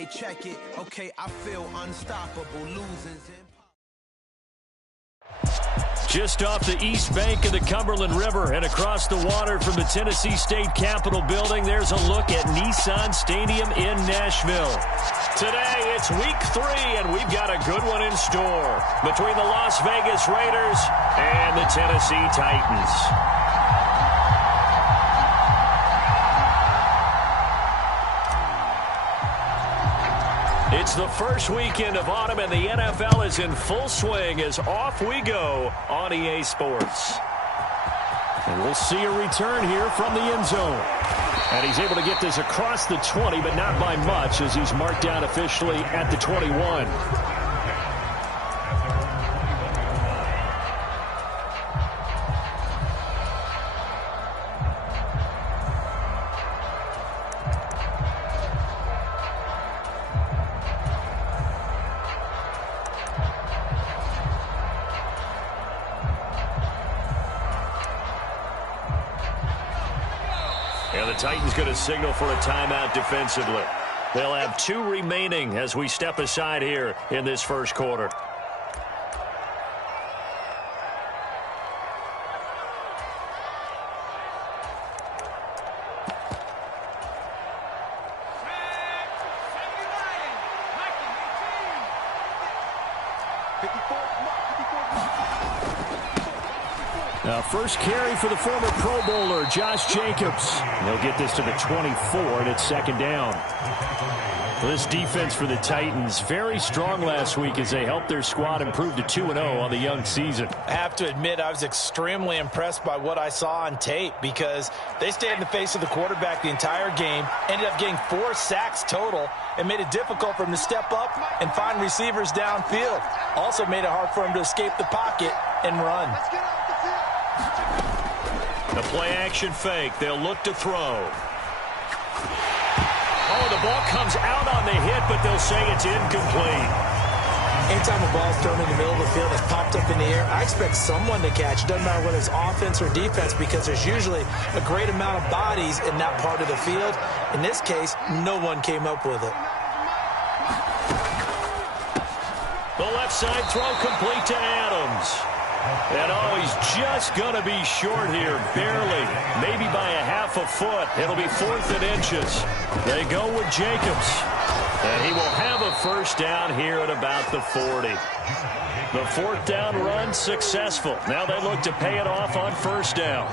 Hey, check it. Okay, I feel unstoppable. Losing's Just off the east bank of the Cumberland River and across the water from the Tennessee State Capitol building, there's a look at Nissan Stadium in Nashville. Today, it's week 3, and we've got a good one in store between the Las Vegas Raiders and the Tennessee Titans. It's the first weekend of autumn, and the NFL is in full swing as off we go on EA Sports. And we'll see a return here from the end zone. And he's able to get this across the 20, but not by much, as he's marked down officially at the 21. And the Titans going to signal for a timeout defensively. They'll have 2 remaining as we step aside here in this first quarter. First carry for the former Pro Bowler, Josh Jacobs. They'll get this to the 24, and it's second down. This defense for the Titans, very strong last week as they helped their squad improve to 2-0 on the young season. I have to admit, I was extremely impressed by what I saw on tape because they stayed in the face of the quarterback the entire game, ended up getting 4 sacks total, and made it difficult for him to step up and find receivers downfield. Also made it hard for him to escape the pocket and run. The play-action fake. They'll look to throw. Oh, the ball comes out on the hit, but they'll say it's incomplete. Anytime a ball's thrown in the middle of the field that's popped up in the air, I expect someone to catch. Doesn't matter whether it's offense or defense, because there's usually a great amount of bodies in that part of the field. In this case, no one came up with it. The left side throw complete to Adams. And oh, he's just going to be short here, barely, maybe by a half a foot. It'll be 4th and inches. They go with Jacobs. And he will have a first down here at about the 40. The 4th down run successful. Now they look to pay it off on first down.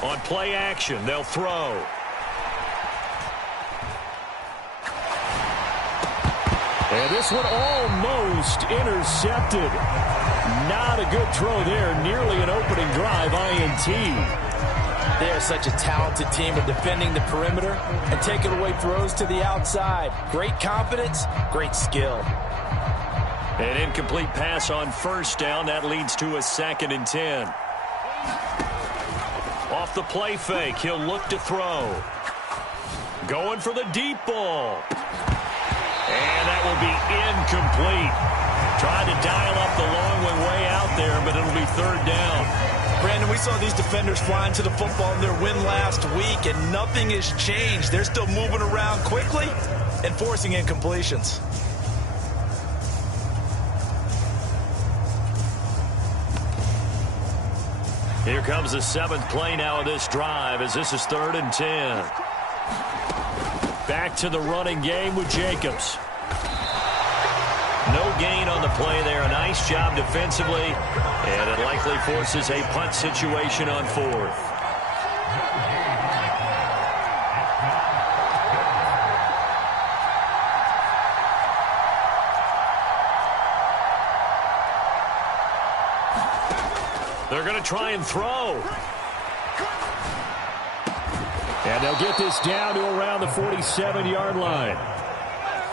On play action, they'll throw. And this one almost intercepted. Not a good throw there. Nearly an opening drive, INT. They are such a talented team at defending the perimeter and taking away throws to the outside. Great confidence, great skill. An incomplete pass on first down. That leads to a 2nd and 10. Off the play fake, he'll look to throw. Going for the deep ball. And that will be incomplete. Tried to dial up the long one way out there, but it'll be 3rd down. Brandon, we saw these defenders flying to the football in their win last week, and nothing has changed. They're still moving around quickly and forcing incompletions. Here comes the 7th play now of this drive as this is 3rd and 10. Back to the running game with Jacobs. No gain on the play there. A nice job defensively, and it likely forces a punt situation on 4th. They're going to try and throw. And they'll get this down to around the 47-yard line.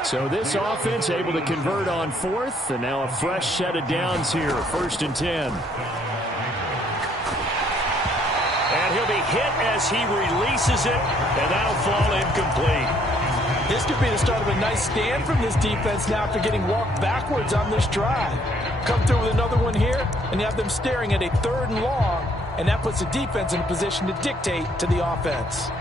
So this offense able to convert on 4th, and now a fresh set of downs here, 1st and 10. And he'll be hit as he releases it, and that'll fall incomplete. This could be the start of a nice stand from this defense now after getting walked backwards on this drive. Come through with another one here, and you have them staring at a 3rd and long, and that puts the defense in a position to dictate to the offense.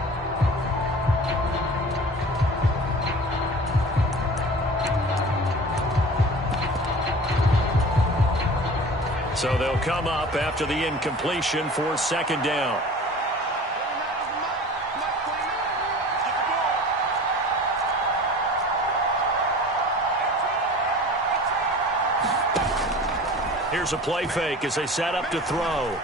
So they'll come up after the incompletion for 2nd down. Here's a play fake as they set up to throw.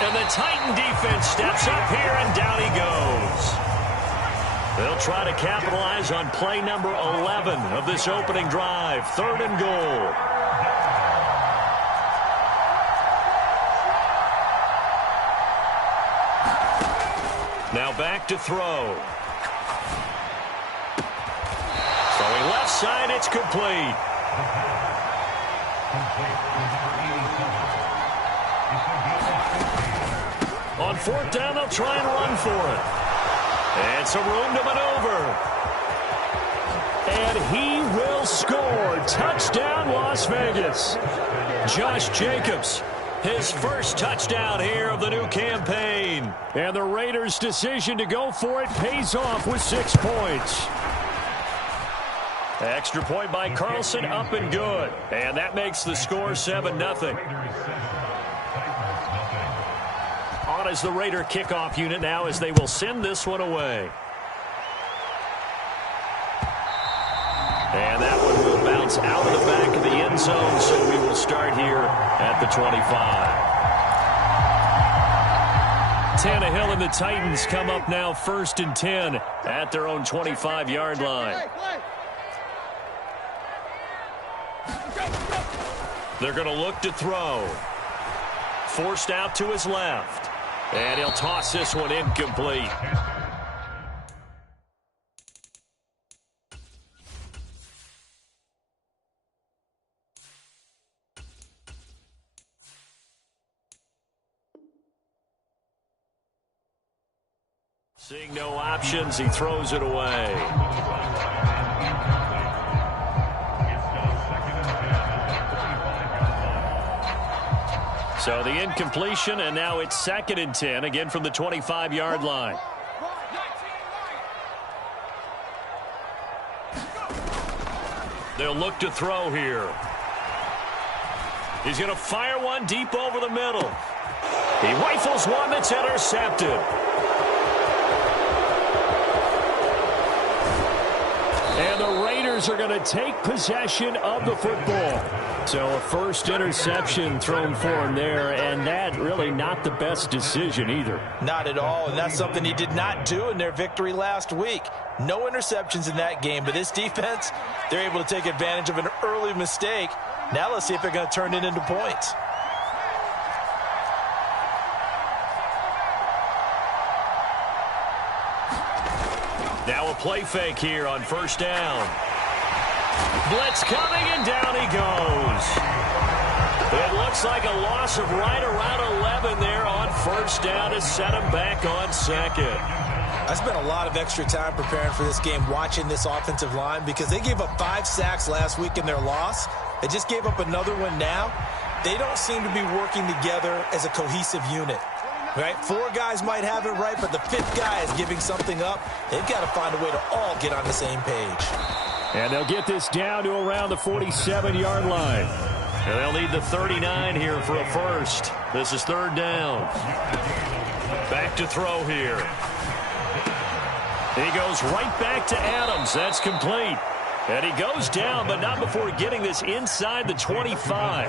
And the Titan defense steps up here, and down he goes. They'll try to capitalize on play number 11 of this opening drive. 3rd and goal. Now back to throw. Throwing left side, it's complete. On 4th down, they'll try and run for it. And some room to maneuver. And he will score. Touchdown, Las Vegas. Josh Jacobs, his first touchdown here of the new campaign. And the Raiders' decision to go for it pays off with 6 points. Extra point by Carlson, up and good. And that makes the score 7-0. On as the Raider kickoff unit now as they will send this one away. And that one will bounce out of the back of the end zone, so we will start here at the 25. Tannehill and the Titans come up now 1st and 10 at their own 25-yard line. They're going to look to throw. Forced out to his left. And he'll toss this one incomplete. Seeing no options, he throws it away. So the incompletion, and now it's 2nd and 10, again from the 25-yard line. They'll look to throw here. He's going to fire one deep over the middle. He rifles one that's intercepted. And the Raiders are going to take possession of the football. So a first interception thrown for him there, and that really not the best decision either. Not at all, and that's something he did not do in their victory last week. No interceptions in that game, but this defense, they're able to take advantage of an early mistake. Now let's see if they're going to turn it into points. Now a play fake here on 1st down. Blitz coming, and down he goes. It looks like a loss of right around 11 there on 1st down to set him back on 2nd. I spent a lot of extra time preparing for this game watching this offensive line because they gave up 5 sacks last week in their loss. They just gave up another one now. They don't seem to be working together as a cohesive unit. Right? 4 guys might have it right, but the 5th guy is giving something up. They've got to find a way to all get on the same page. And they'll get this down to around the 47-yard line. And they'll need the 39 here for a first. This is 3rd down. Back to throw here. He goes right back to Adams. That's complete. And he goes down, but not before getting this inside the 25.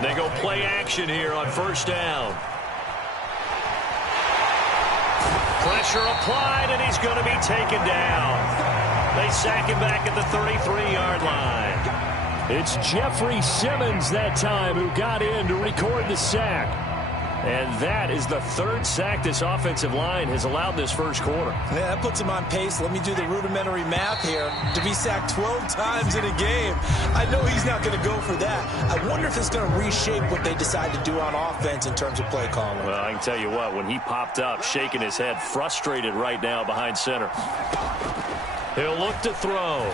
They go play action here on 1st down. Pressure applied, and he's going to be taken down. They sack him back at the 33-yard line. It's Jeffrey Simmons that time who got in to record the sack. And that is the third sack this offensive line has allowed this first quarter. Yeah, that puts him on pace. Let me do the rudimentary math here. To be sacked 12 times in a game. I know he's not going to go for that. I wonder if it's going to reshape what they decide to do on offense in terms of play calling. Well, I can tell you what, when he popped up, shaking his head, frustrated right now behind center. He'll look to throw.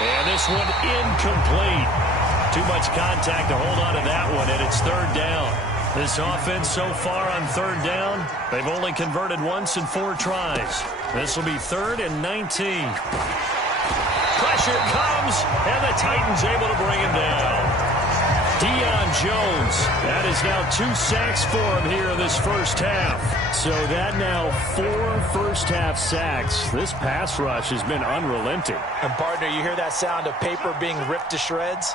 And this one incomplete. Too much contact to hold on to that one, and it's third down. This offense so far on third down, they've only converted once in 4 tries. This will be 3rd and 19. Pressure comes, and the Titans able to bring him down. Deion Jones, that is now 2 sacks for him here in this first half. So that now 4 first-half sacks. This pass rush has been unrelenting. And, partner, you hear that sound of paper being ripped to shreds?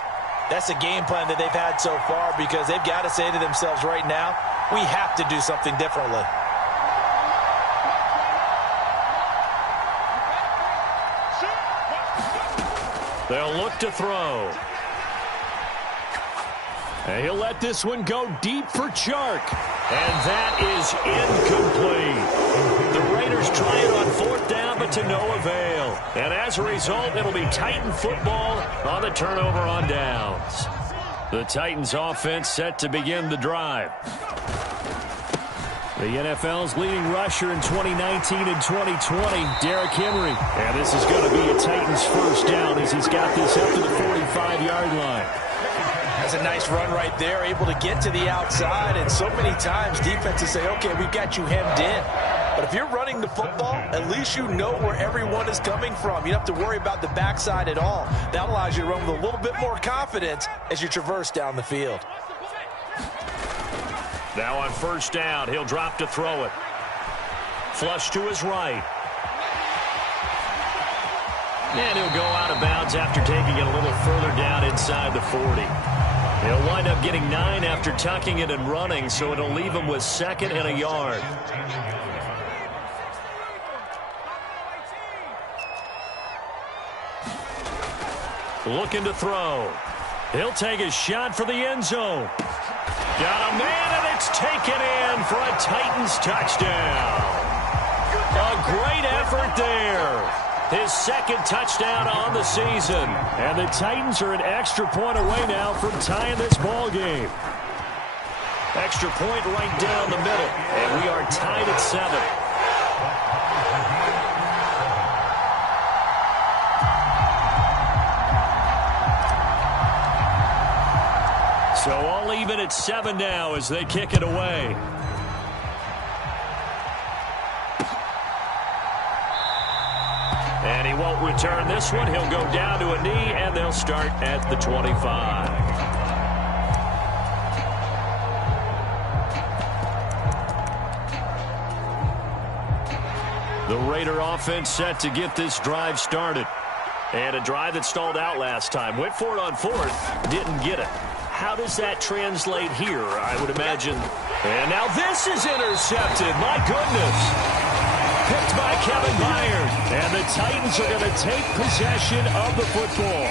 That's a game plan that they've had so far because they've got to say to themselves right now, we have to do something differently. They'll look to throw. And he'll let this one go deep for Chark. And that is incomplete. The Raiders try it on 4th down, but to no avail. And as a result, it'll be Titan football on the turnover on downs. The Titans offense set to begin the drive. The NFL's leading rusher in 2019 and 2020, Derrick Henry. And this is going to be a Titans first down as he's got this up to the 45-yard line. That's a nice run right there, able to get to the outside. And so many times defenses say, okay, we've got you hemmed in. But if you're running the football, at least you know where everyone is coming from. You don't have to worry about the backside at all. That allows you to run with a little bit more confidence as you traverse down the field. Now on first down, he'll drop to throw it. Flush to his right. And he'll go out of bounds after taking it a little further down inside the 40. He'll wind up getting 9 after tucking it and running, so it'll leave him with 2nd and a yard. Looking to throw. He'll take a shot for the end zone. Got a man, and it's taken in for a Titans touchdown. A great effort there. His 2nd touchdown on the season. And the Titans are an extra point away now from tying this ball game. Extra point right down the middle. And we are tied at 7. So all even at 7 now as they kick it away. And he won't return this one. He'll go down to a knee, and they'll start at the 25. The Raider offense set to get this drive started. And a drive that stalled out last time. Went for it on 4th, didn't get it. How does that translate here, I would imagine? And now this is intercepted. My goodness. Picked by Kevin Byard. And the Titans are going to take possession of the football.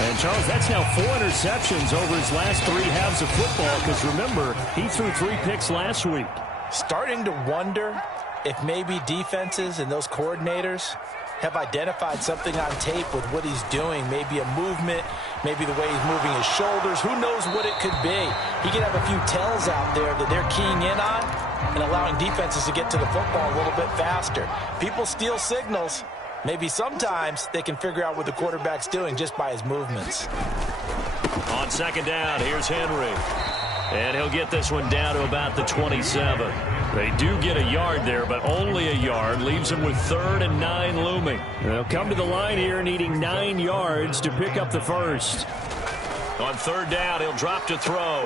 And, Charles, that's now 4 interceptions over his last 3 halves of football. Because, remember, he threw 3 picks last week. Starting to wonder if maybe defenses and those coordinators have identified something on tape with what he's doing. Maybe a movement, maybe the way he's moving his shoulders. Who knows what it could be? He could have a few tells out there that they're keying in on and allowing defenses to get to the football a little bit faster. People steal signals. Maybe sometimes they can figure out what the quarterback's doing just by his movements. On 2nd down, here's Henry. And he'll get this one down to about the 27. They do get a yard there, but only a yard. Leaves them with 3rd and 9 looming. They'll come to the line here needing 9 yards to pick up the first. On 3rd down, he'll drop to throw.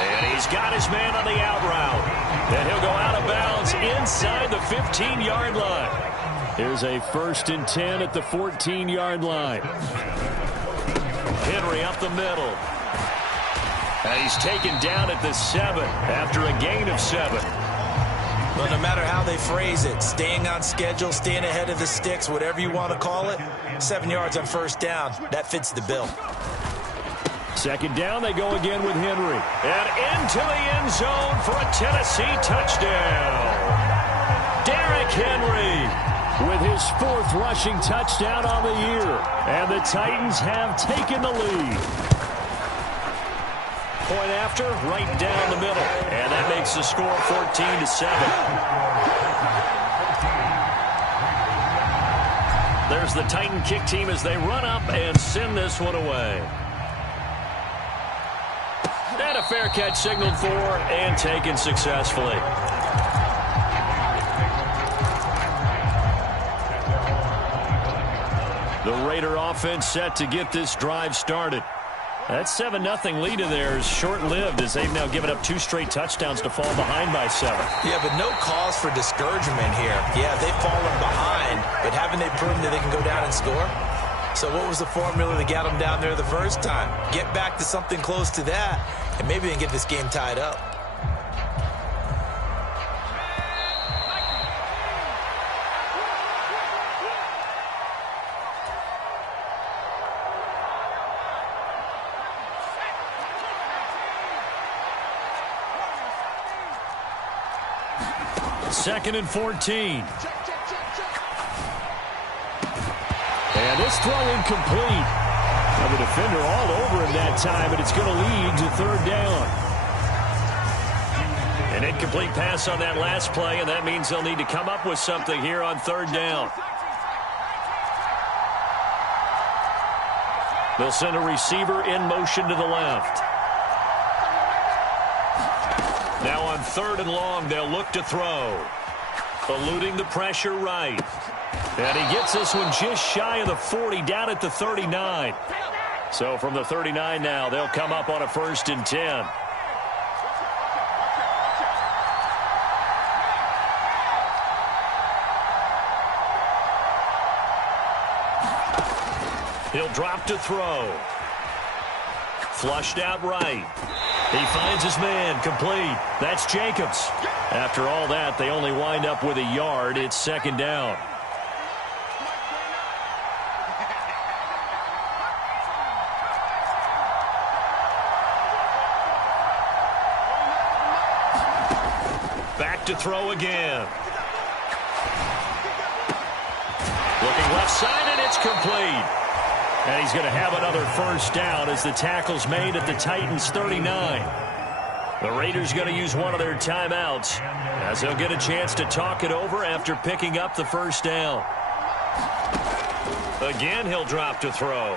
And he's got his man on the out route. And he'll go out of bounds inside the 15-yard line. Here's a 1st and 10 at the 14-yard line. Henry up the middle. And he's taken down at the 7 after a gain of 7. Well, no matter how they phrase it, staying on schedule, staying ahead of the sticks, whatever you want to call it, 7 yards on 1st down, that fits the bill. Second down, they go again with Henry. And into the end zone for a Tennessee touchdown. Derrick Henry with his 4th rushing touchdown on the year. And the Titans have taken the lead. Point after, right down the middle. And that makes the score 14-7. There's the Titan kick team as they run up and send this one away. And a fair catch signaled for and taken successfully. The Raider offense set to get this drive started. That 7-0 lead of theirs short-lived as they've now given up 2 straight touchdowns to fall behind by 7. Yeah, but no cause for discouragement here. Yeah, they've fallen behind, but haven't they proven that they can go down and score? So what was the formula that got them down there the first time? Get back to something close to that, and maybe they can get this game tied up. Second and 14. And this throw incomplete. Now the defender all over him that time, but it's going to lead to 3rd down. An incomplete pass on that last play, and that means they'll need to come up with something here on 3rd down. They'll send a receiver in motion to the left. Now on 3rd and long, they'll look to throw. Eluding the pressure right. And he gets this one just shy of the 40, down at the 39. So from the 39 now, they'll come up on a 1st and 10. He'll drop to throw. Flushed out right. He finds his man, complete. That's Jacobs. After all that, they only wind up with a yard. It's 2nd down. Back to throw again. Looking left side, and it's complete. And he's going to have another 1st down as the tackle's made at the Titans' 39. The Raiders going to use one of their timeouts as they'll get a chance to talk it over after picking up the 1st down. Again, he'll drop to throw.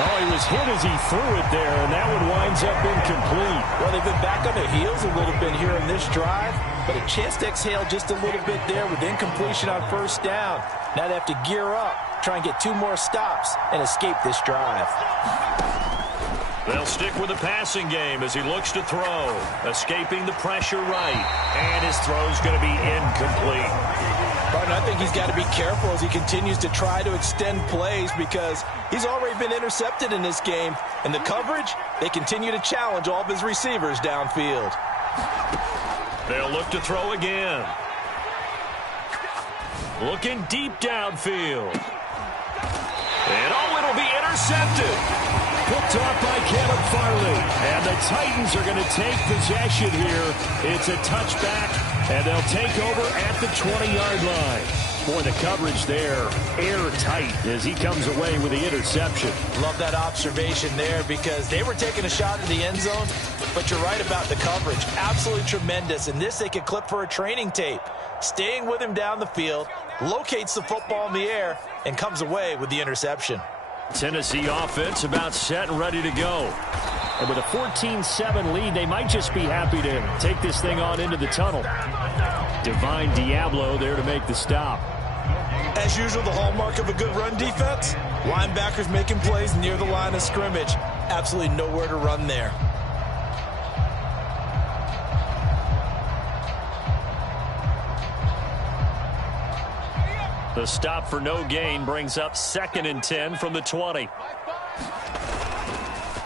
Oh, he was hit as he threw it there, and that one winds up incomplete. Well, they've been back on their heels a little bit here in this drive, but a chance to exhale just a little bit there with incompletion on 1st down. Now they have to gear up, try and get 2 more stops, and escape this drive. They'll stick with the passing game as he looks to throw, escaping the pressure right, and his throw's going to be incomplete. Barton, I think he's got to be careful as he continues to try to extend plays because he's already been intercepted in this game. And the coverage, they continue to challenge all of his receivers downfield. They'll look to throw again. Looking deep downfield. And it'll be intercepted. Picked off by Caleb Farley. And the Titans are going to take possession here. It's a touchback, and they'll take over at the 20-yard line. Boy, the coverage there, airtight as he comes away with the interception. Love that observation there because they were taking a shot at the end zone, but you're right about the coverage. Absolutely tremendous. And this they could clip for a training tape. Staying with him down the field, locates the football in the air, and comes away with the interception. Tennessee offense about set and ready to go. And with a 14-7 lead, they might just be happy to take this thing on into the tunnel. Divine Diablo there to make the stop. As usual, the hallmark of a good run defense, linebackers making plays near the line of scrimmage. Absolutely nowhere to run there. The stop for no gain brings up 2nd and 10 from the 20.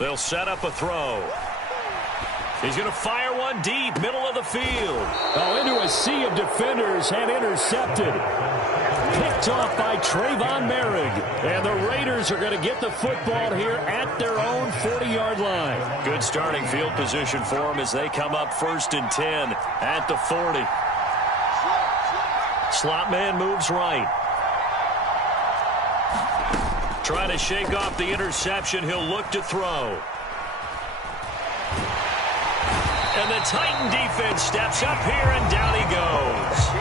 They'll set up a throw. He's going to fire one deep, middle of the field. Oh, into a sea of defenders and intercepted. Picked off by Trayvon Merrick. And the Raiders are going to get the football here at their own 40-yard line. Good starting field position for them as they come up 1st and 10 at the 40. Slot man moves right. Trying to shake off the interception. He'll look to throw. And the Titan defense steps up here, and down he goes.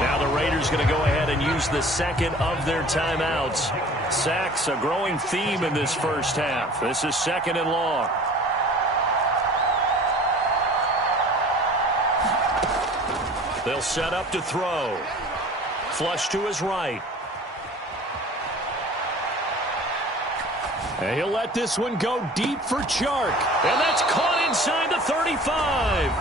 Now the Raiders going to go ahead and use the second of their timeouts. Sacks, a growing theme in this first half. This is 2nd and long. They'll set up to throw. Flush to his right. And he'll let this one go deep for Chark. And that's caught inside the 35.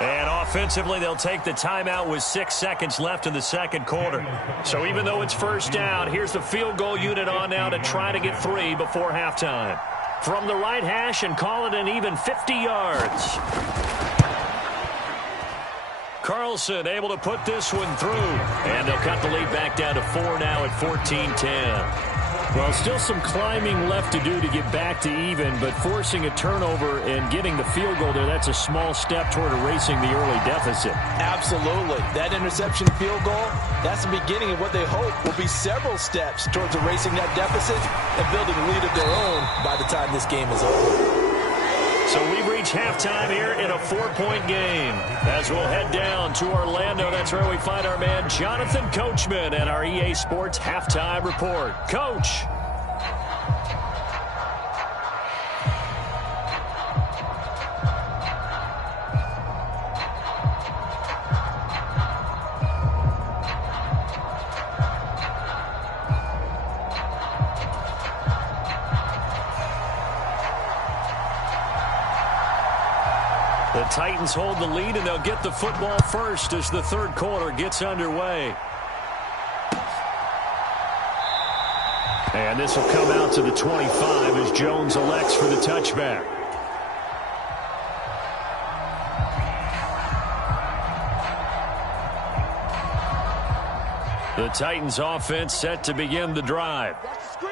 And offensively, they'll take the timeout with 6 seconds left in the second quarter. So even though it's first down, here's the field goal unit on now to try to get 3 before halftime. From the right hash and call it an even 50 yards. Carlson able to put this one through. And they'll cut the lead back down to 4 now at 14-10. Well, still some climbing left to do to get back to even, but forcing a turnover and getting the field goal there, that's a small step toward erasing the early deficit. Absolutely. That interception field goal, that's the beginning of what they hope will be several steps towards erasing that deficit and building a lead of their own by the time this game is over. So we've reached halftime here in a 4-point game. As we'll head down to Orlando, that's where we find our man Jonathan Coachman and our EA Sports Halftime Report. Coach. The Titans hold the lead, and they'll get the football first as the third quarter gets underway. And this will come out to the 25 as Jones elects for the touchback. The Titans offense set to begin the drive.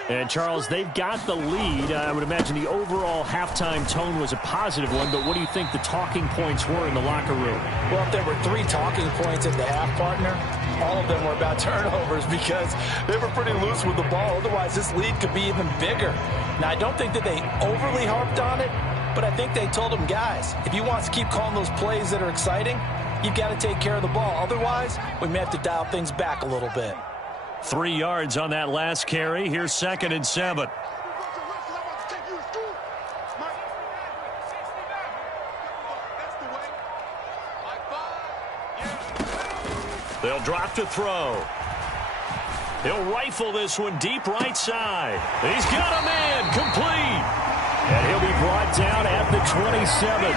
And, Charles, they've got the lead. I would imagine the overall halftime tone was a positive one, but what do you think the talking points were in the locker room? Well, if there were 3 talking points at the half, partner, all of them were about turnovers because they were pretty loose with the ball. Otherwise, this lead could be even bigger. Now, I don't think that they overly harped on it, but I think they told them, guys, if you want to keep calling those plays that are exciting, you've got to take care of the ball. Otherwise, we may have to dial things back a little bit. 3 yards on that last carry. Here's 2nd and 7. They'll drop to throw. He'll rifle this one deep right side. He's got a man complete. And he'll be brought down at the 27.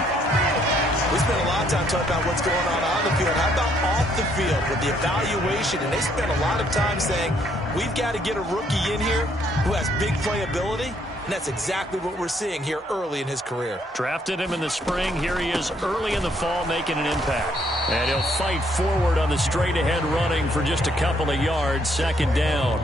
We spent a lot of time talking about what's going on the field. How about off the field with the evaluation? And they spent a lot of time saying, we've got to get a rookie in here who has big playability. And that's exactly what we're seeing here early in his career. Drafted him in the spring. Here he is early in the fall making an impact. And he'll fight forward on the straight-ahead running for just a couple of yards. 2nd down.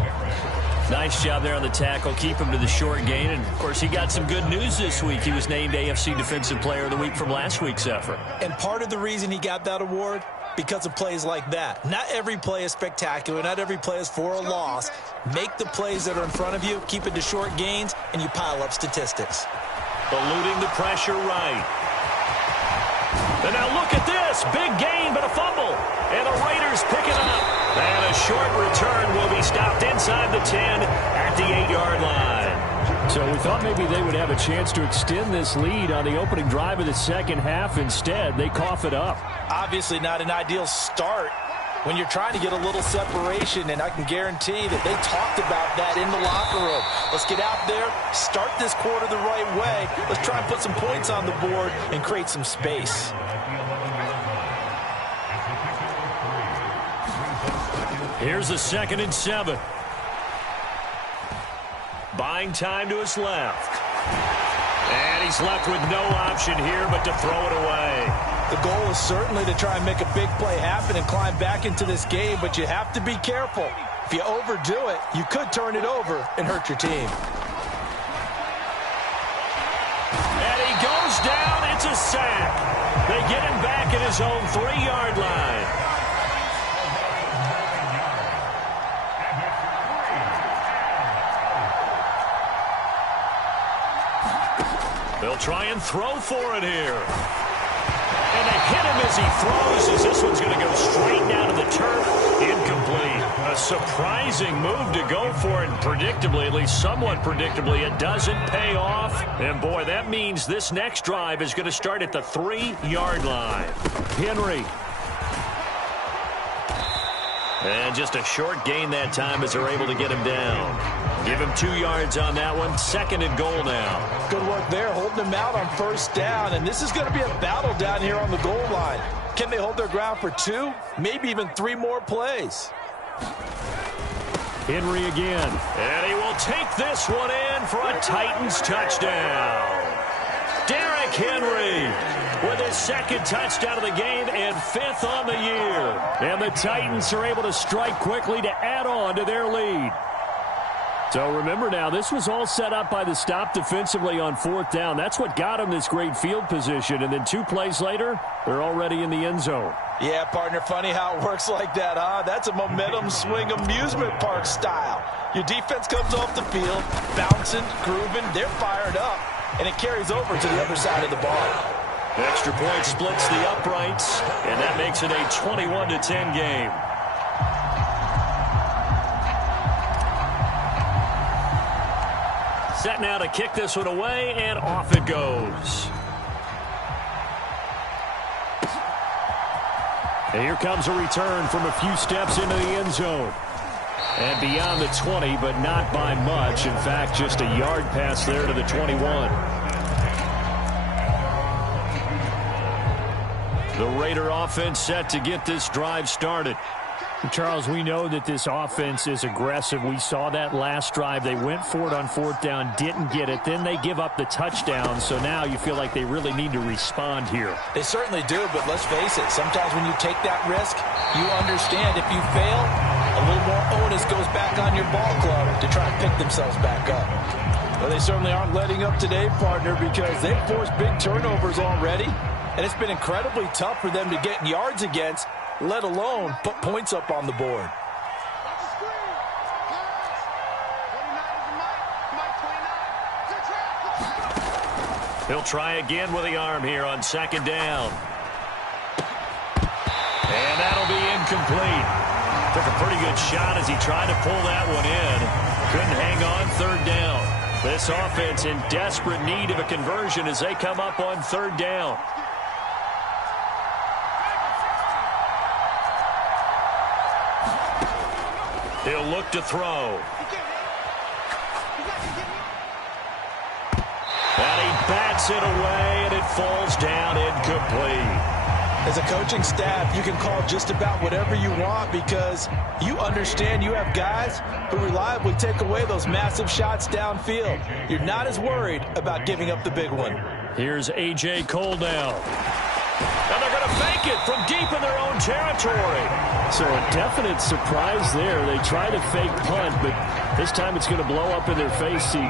Nice job there on the tackle. Keep him to the short gain. And, of course, he got some good news this week. He was named AFC Defensive Player of the Week from last week's effort. And part of the reason he got that award, because of plays like that. Not every play is spectacular. Not every play is for a loss. Make the plays that are in front of you, keep it to short gains, and you pile up statistics. Eluding the pressure right. And now look at this. Big gain, but a fumble. And the Raiders pick it up. And a short return will be stopped inside the 10 at the 8-yard line. So we thought maybe they would have a chance to extend this lead on the opening drive of the second half. Instead, they cough it up. Obviously not an ideal start when you're trying to get a little separation, and I can guarantee that they talked about that in the locker room. Let's get out there, start this quarter the right way. Let's try and put some points on the board and create some space. Here's a 2nd and 7. Buying time to his left. And he's left with no option here but to throw it away. The goal is certainly to try and make a big play happen and climb back into this game, but you have to be careful. If you overdo it, you could turn it over and hurt your team. And he goes down. It's a sack. They get him back at his own 3-yard line. They'll try and throw for it here. And they hit him as he throws, as this one's going to go straight down to the turf. Incomplete. A surprising move to go for it. Predictably, at least somewhat predictably, it doesn't pay off. And, boy, that means this next drive is going to start at the 3-yard line. Henry. And just a short gain that time as they're able to get him down. Give him 2 yards on that one. 2nd and goal now. Good work there, holding him out on 1st down. And this is going to be a battle down here on the goal line. Can they hold their ground for 2, maybe even 3 more plays? Henry again. And he will take this one in for a Titans touchdown. Derrick Henry with his 2nd touchdown of the game and 5th on the year. And the Titans are able to strike quickly to add on to their lead. So remember now, this was all set up by the stop defensively on 4th down. That's what got them this great field position. And then 2 plays later, they're already in the end zone. Yeah, partner, funny how it works like that, huh? That's a momentum swing amusement park style. Your defense comes off the field, bouncing, grooving, they're fired up, and it carries over to the other side of the ball. Extra point splits the uprights, and that makes it a 21-10 game. Set now to kick this one away, and off it goes. And here comes a return from a few steps into the end zone. And beyond the 20, but not by much. In fact, just a yard pass there to the 21. The Raider offense set to get this drive started. Charles, we know that this offense is aggressive. We saw that last drive. They went for it on 4th down, didn't get it. Then they give up the touchdown. So now you feel like they really need to respond here. They certainly do, but let's face it. Sometimes when you take that risk, you understand if you fail, a little more onus goes back on your ball club to try and pick themselves back up. Well, they certainly aren't letting up today, partner, because they've forced big turnovers already. And it's been incredibly tough for them to get yards against, let alone put points up on the board. He'll try again with the arm here on 2nd down. And that'll be incomplete. Took a pretty good shot as he tried to pull that one in. Couldn't hang on 3rd down. This offense in desperate need of a conversion as they come up on 3rd down. He'll look to throw. And he bats it away, and it falls down incomplete. As a coaching staff, you can call just about whatever you want because you understand you have guys who reliably take away those massive shots downfield. You're not as worried about giving up the big one. Here's A.J. Cole now. And they're going to fake it from deep in their own territory. So a definite surprise there. They try to fake punt, but this time it's going to blow up in their face, CD.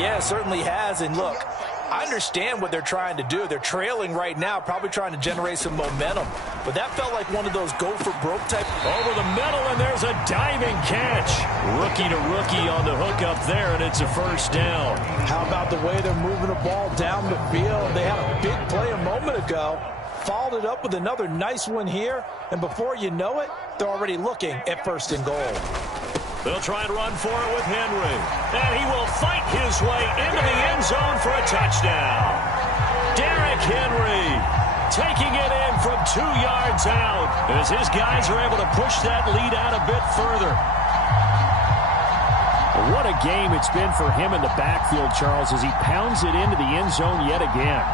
Yeah, it certainly has. And look, I understand what they're trying to do. They're trailing right now, probably trying to generate some momentum. But that felt like one of those go-for-broke type. Over the middle, and there's a diving catch. Rookie to rookie on the hook up there, and it's a 1st down. How about the way they're moving the ball down the field? They had a big play a moment ago. Followed it up with another nice one here. And before you know it, they're already looking at 1st and goal. They'll try and run for it with Henry. And he will fight his way into the end zone for a touchdown. Derrick Henry taking it in from 2 yards out as his guys are able to push that lead out a bit further. What a game it's been for him in the backfield, Charles, as he pounds it into the end zone yet again.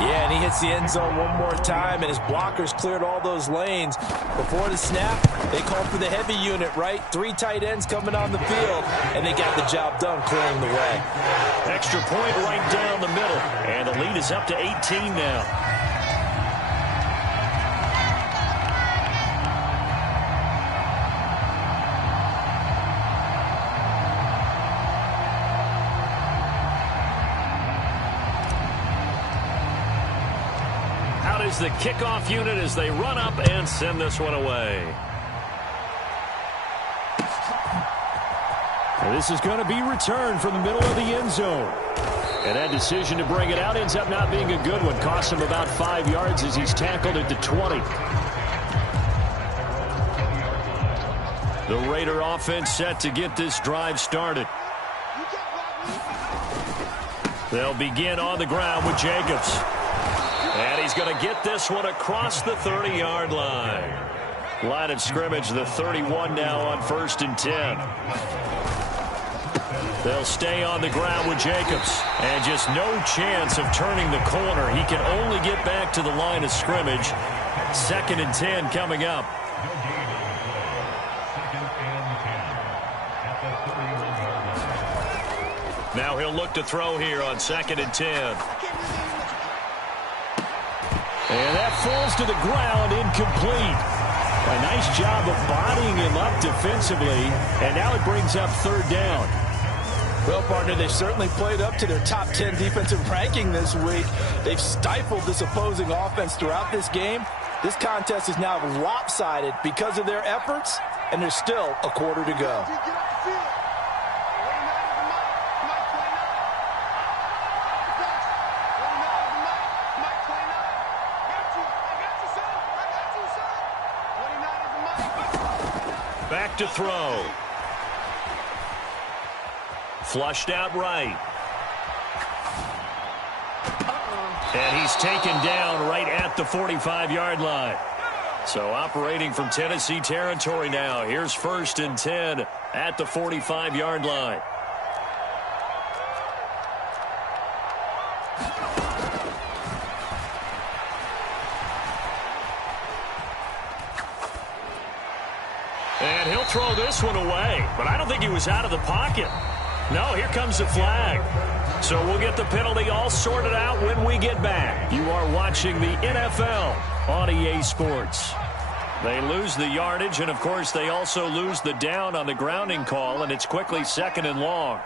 Yeah, and he hits the end zone one more time, and his blockers cleared all those lanes. Before the snap, they called for the heavy unit, right? 3 tight ends coming on the field, and they got the job done clearing the way. Extra point right down the middle, and the lead is up to 18 now. Is the kickoff unit as they run up and send this one away. And this is going to be returned from the middle of the end zone. And that decision to bring it out ends up not being a good one. Costs him about 5 yards as he's tackled at the 20. The Raider offense set to get this drive started. They'll begin on the ground with Jacobs. And he's going to get this one across the 30-yard line. Line of scrimmage, the 31 now on 1st and 10. They'll stay on the ground with Jacobs. And just no chance of turning the corner. He can only get back to the line of scrimmage. 2nd and 10 coming up. Now he'll look to throw here on 2nd and 10. And that falls to the ground, incomplete. A nice job of bodying him up defensively, and now it brings up 3rd down. Well, partner, they've certainly played up to their top 10 defensive ranking this week. They've stifled this opposing offense throughout this game. This contest is now lopsided because of their efforts, and there's still a quarter to go. Back to throw. Flushed out right. And he's taken down right at the 45-yard line. So operating from Tennessee territory now. Here's 1st and 10 at the 45-yard line. And he'll throw this one away, but I don't think he was out of the pocket. No, here comes the flag. So we'll get the penalty all sorted out when we get back. You are watching the NFL on EA Sports. They lose the yardage, and of course they also lose the down on the grounding call, and it's quickly 2nd and long.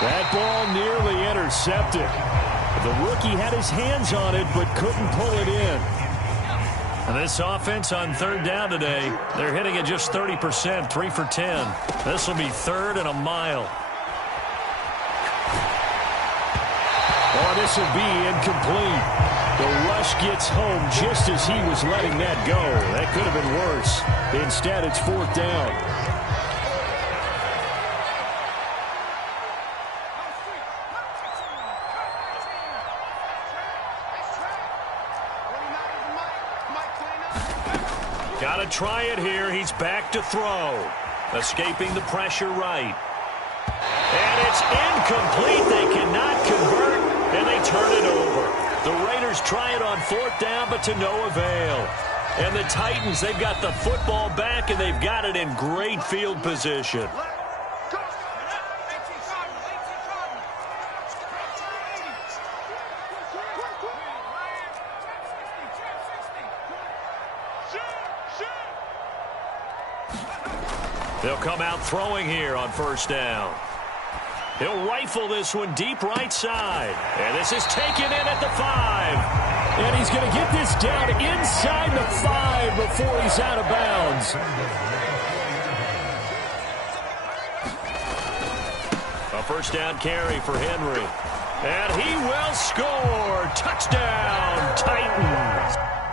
That ball nearly intercepted. The rookie had his hands on it, but couldn't pull it in. And this offense on 3rd down today, they're hitting it just 30%, 3 for 10. This will be 3rd and a mile. Oh, this will be incomplete. The rush gets home just as he was letting that go. That could have been worse. Instead, it's 4th down. Got to try it here. He's back to throw. Escaping the pressure right. And it's incomplete. They cannot convert, and they turn it over. The Raiders try it on 4th down, but to no avail. And the Titans, they've got the football back, and they've got it in great field position. They'll come out throwing here on 1st down. He'll rifle this one deep right side. And this is taken in at the 5. And he's going to get this down inside the 5 before he's out of bounds. A 1st down carry for Henry. And he will score. Touchdown, Titans.